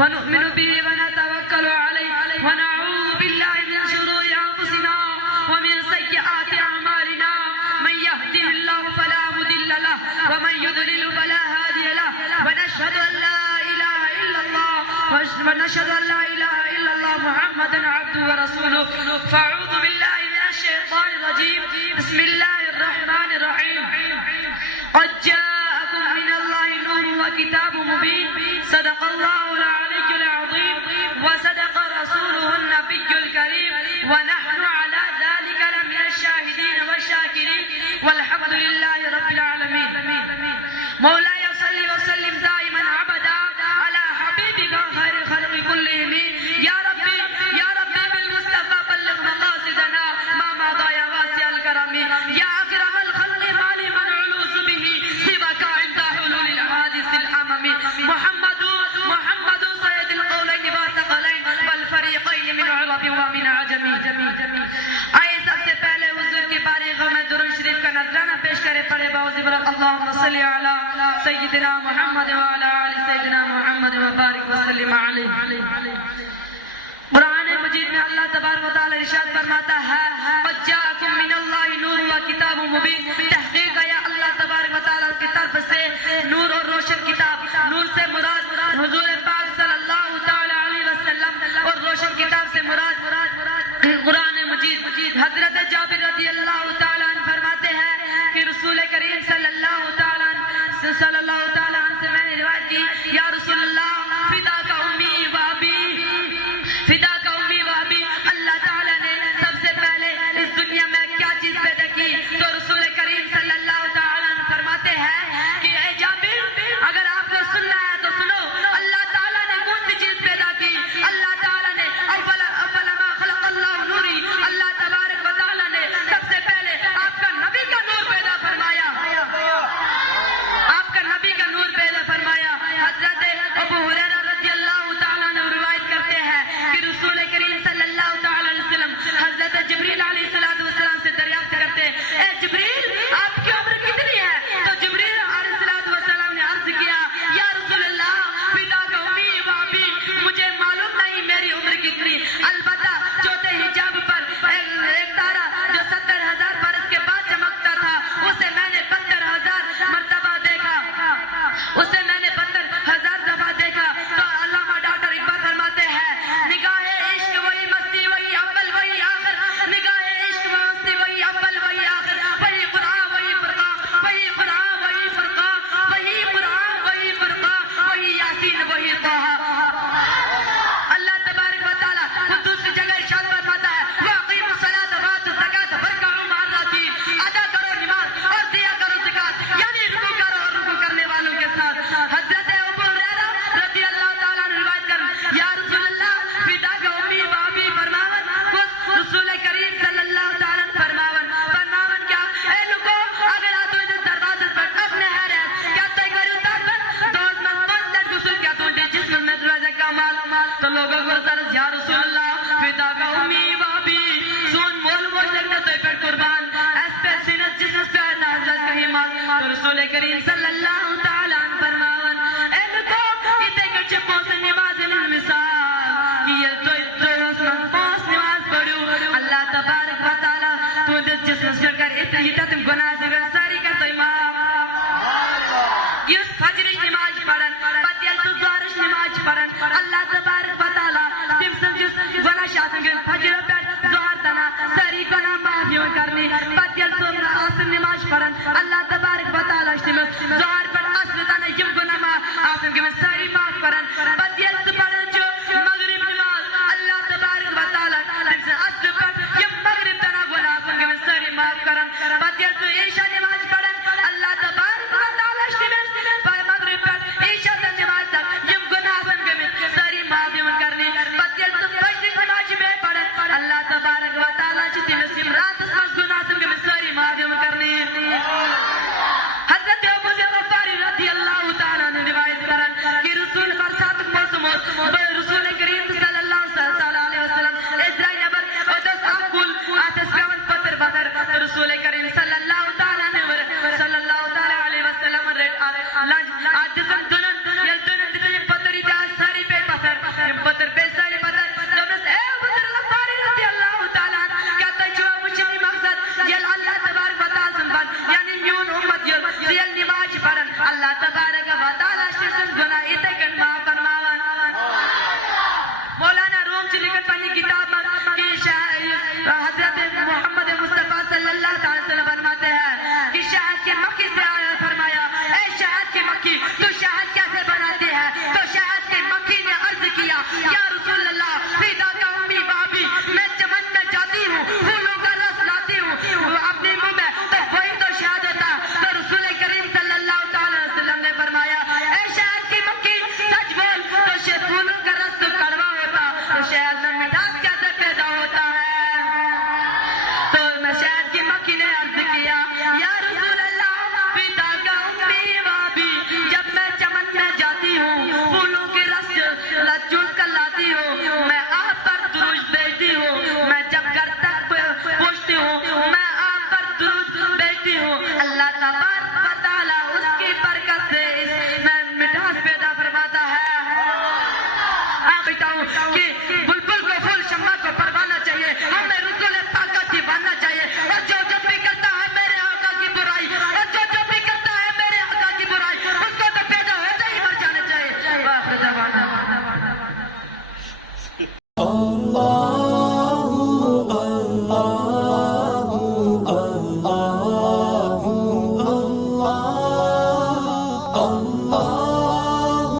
ونؤمن به ونتوكل عليه ونعوذ بالله من شرور أنفسنا ومن سيئات أعمالنا من يهده الله فلا مضل له ومن يضلل فلا هادي له ونشهد أن لا إله إلا الله محمدا عبده ورسوله فأعوذ بالله من الشيطان الرجيم بسم الله الرحمن الرحيم قد جاءكم من الله نور وكتاب مبين صدق الله العلي العظيم وصدق رسوله النبي الكريم ونحن على ذلك لمن الشاهدين والشاكرين والحمد لله رب العالمين مولاي صل وسلم دائما ابدا على حبيبك خير الخلق كلهم يا ربي بالمصطفى بلغ مقاصدنا ما مضى يا واسع الكرم يا اكرم الخلق مالي من علوز به سواك عند حلول الحادث الامم محمد سيد القولين والثقلين والفريقين من عرب ومن عجم آئے سب سے پہلے حضور کی بارگاہ میں درود شریف کا نذرانہ پیش کرے پڑے باوزی برق اللہم صلی علی سیدنا محمد وعلی آل سیدنا محمد وبارک وسلم علیہ قرآن مجید میں اللہ تبارک و تعالی ارشاد فرماتا ہے قد جاءکم من اللہ نور و کتاب مبین تحقیق ہے اللہ تبارک و تعالی کی طرف سے نور اور روشن کتاب نور سے مراد حضور پاک صلی اللہ تعالی علیہ وسلم اور روشن کتاب سے مراد قرآن مجید حضرت جابر رضی اللہ تعالی عنہ فرماتے ہیں کہ رسول کریم صلی اللہ تعالی عنہ سے میں نے روایت کی یا رسول اللہ فدا کا امی وابی اللہ تعالیٰ نے سب سے پہلے اس دنیا میں کیا چیز پیدا کی تو رسول کریم صلی اللہ تعالیٰ عنہ فرماتے ہیں کہ اے جابر اگر آپ کو سننا ہے تو سنو اللہ تعالیٰ نے کون سی چیز پیدا کی اللہ تعالیٰ نے اول ما خلق اللہ نوری اللہ تبارک و تعالیٰ نے سب سے پہلے آپ کا نبی کا نور پیدا فرمایا حضرت ابو ہریرہ رضی اللہ تعالیٰ عنہ روایت کرتے ہیں کہ رسول کریم صلی اللہ تعالیٰ علیہ وسلم حضرت جبریل علیہ السلام سے دریافت کرتے اے جبریل آپ کی عمر کتنی ہے تو جبریل علیہ السلام نے عرض کیا یا رسول اللہ فداک امی و ابی مجھے معلوم نہیں میری عمر کتنی البتہ چوتھے حجاب پر ایک تارا جو 70,000 برس کے بعد چمکتا تھا اسے میں نے 72,000 مرتبہ دیکھا تو علامہ ڈاکٹر اقبال فرماتے ہیں نگاہ عشق وہی مستی وہی اول وہی آخر نگاہ عشق مستی وہی اول وہی آخر وہی قرآن وہی فرقہ وہی قرآن وہی فرقہ وہی قرآن وہی فرقہ وہی یاسین وہی طٰہٰ اللہ تبارک و تعالیٰ خود دوسری جگہ ارشاد فرماتا ہے وَأَقِیمُوا الصَّلَاةَ وَآتُوا الزَّکَاةَ وَارْکَعُوا مَعَ الرَّاکعِینَ ادا کرو نماز اور دیا کرو زکات یعنی رکوع کرو اور رکوع کرنے والوں کے ساتھ حضرت ابو ہریرہ رضی اللہ تعالیٰ عنہ روایت کر یا رسول اللہ فداک امی و ابی فرماون رسول کریم صلی اللہ تعالیٰ عنہ فرماون کیا اے لوگو اگر آپ اس دروازے پر اپنے حیرت کیا تے کرو تابت دوست میں 5 لٹ غسل کیا تجھے جسم میں دروازے کا مال تو لوگوں کو سر یا رسول اللہ فداک امی و ابی سون مول لگنا تو پر قربان اس پہ سینت جسم پہ نازل کہیں مال تو رسول کریم صلی اللہ تعالیٰ عنہ فرماون اے لوگو کتے کچھ پوسے نماز مثال یہ تو پوس نماز پڑھو اللہ تبارک و تعالیٰ تو جسم سے کر اتنا تم گناہ سے ساری کا تو امام یہ فجر نماز پڑھن بدل سوارش نماز پڑھن اللہ تبارک و تعالیٰ تم سب جس گناہ شاسن کے فجر پہ زہر تنا ساری گناہ معافی کرنی بدل سوارش نماز پڑھن